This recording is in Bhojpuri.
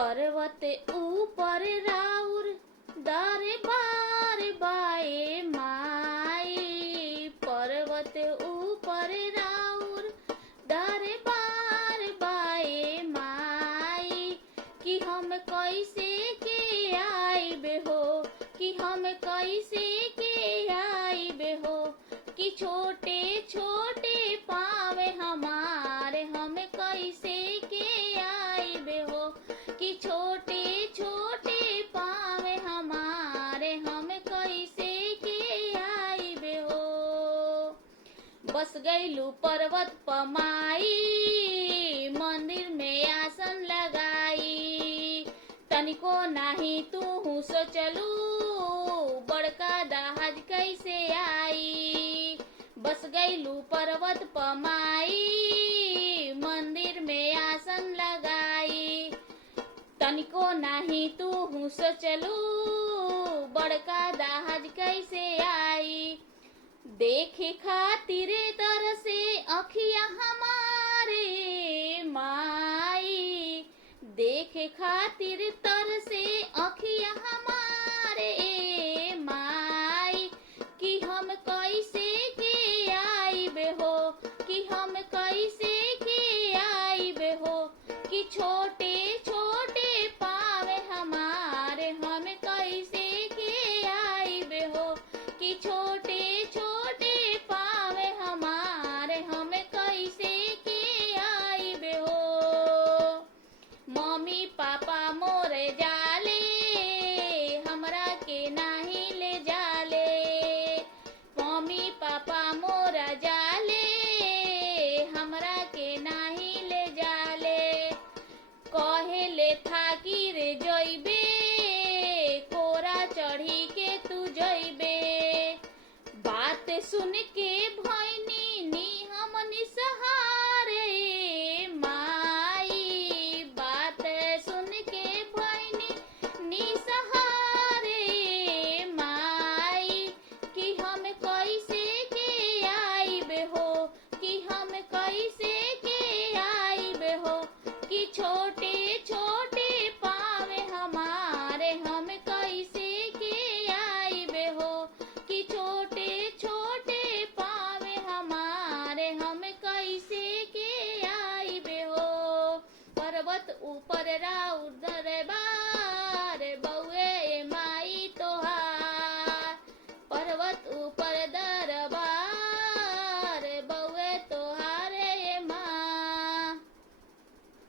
पर्वत ऊपर राउर दरबार बाए माई। पर्वत ऊपर राउर दरबार बाए माई। कि हम कैसे के आइबे हो, कि हम कैसे के आइबे हो। कि छोटे छोटे पावे हमारे, हम कैसे के आइबे हो। कि छोटे छोटे पावे हमारे, हम कैसे के आइबे हो। बस गईलू पर्वत पमाई, मंदिर में आसन लगाई। तनिको नाही तू सोचलू, बड़का दहाज कैसे आई। बस गईलू पर्वत पमाई, मंदिर में आसन लगाई। तनिको नाही तू सोचलू, बड़का दहाज कैसे आई। देखे खातिर तरसे अखिया हमारे माई। देखे खातिर तरसे अखिया हमारे माई। कि हम कैसे के आइबे हो, कि हम कैसे के आइबे हो। कि छोटे छोटे पावे हमारे, हम कैसे के आइबे हो। कि छोटे छोटे पावे हमारे, हम कैसे के आइबे हो। मम्मी पापा मोरे जाले, हमरा के नाही ले जाले। मम्मी पापा मोरा जाले, हमरा के नाही ले जाले। कहेले थाकी रे जइबे, कोरा चढ़ी के तू जइबे। बात सुन के भैनी नी हम निसहारे माई। बात सुन के भैनी निसहारे माई। कि हम कैसे के आइबे हो, कि हम कैसे के आइबे हो। कि छोटे छोटे पावे हमारे, हम कैसे के आइबे हो। कि छोटे छोटे पावे हमारे, हम कैसे के आइबे हो। पर्वत ऊपर राउर